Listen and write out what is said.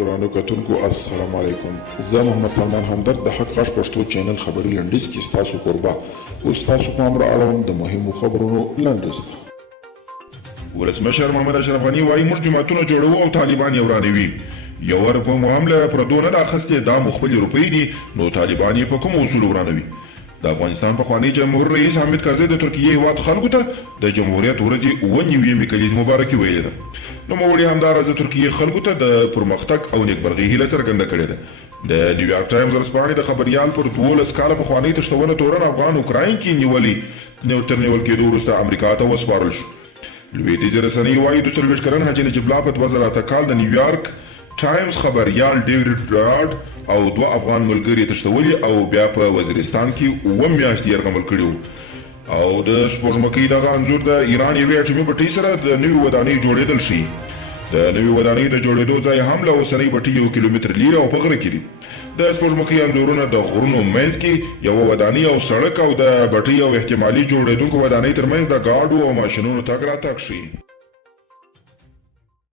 ګرانو کتونکو السلام علیکم. زه محمد سلمان همدرد د حق غږ پښتو چینل خبري لنډیز کې ستاسو قربا اوس تاسو پام را اړوم د مهمو خبرونو لنډیز ته. ولسمشر محمد اشرف غني وایي موږ جماعتونه جوړوو او طالبان یې ورانوي. یو ور په معامله پردو نه راخستې دا مخبلې روپۍ دي نو طالبان یې په کومو اصولو ورانوي. د افغانستان پخوانی جمهور رئیس حامد کرزي د ترکیې هیواد خلکو ته د جمهوریت ورځې 29 کلیزې مبارکي ویلې ده. نوموړي همداراز د ترکیې خلکو ته د پرمختګ او نیکمرغۍ هیله څرګنده کړې ده. د نیویارک ټایمز ورځپاڼې د خبریال پر 12 کاله پخوانی تښتونه تورن افغان اوکراین کې نیولې تر نیول کېدو وروسته امریکا ته وسپارل شو. لویدیځې رسنۍ وایي د 24 کلن حاجي نجیب الله په 2008 کال د نیویارک ټایمز خبریال ډیوډ براډ او 2 افغان ملګري تښتولي او بیا په وزیرستان کې 7 میاشتې یرغمل کړي وو او د سپوږمکۍ دغه انځور د ایران یوې اټومي بټۍ سره د نوې ودانۍ جوړېدل شي. د نوې ودانۍ د جوړېدو ځای هم له اوسنۍ بټۍ 1 کیلومتر لیرې او په غره کې دي. د سپوږمکۍ انځورونه د غرونو منځ کې یوه ودانۍ او سړک او د بټۍ او احتمالي جوړېدونکو ودانۍ ترمنځ د ګاډو او ماشینونو تګ راتګ ښیي.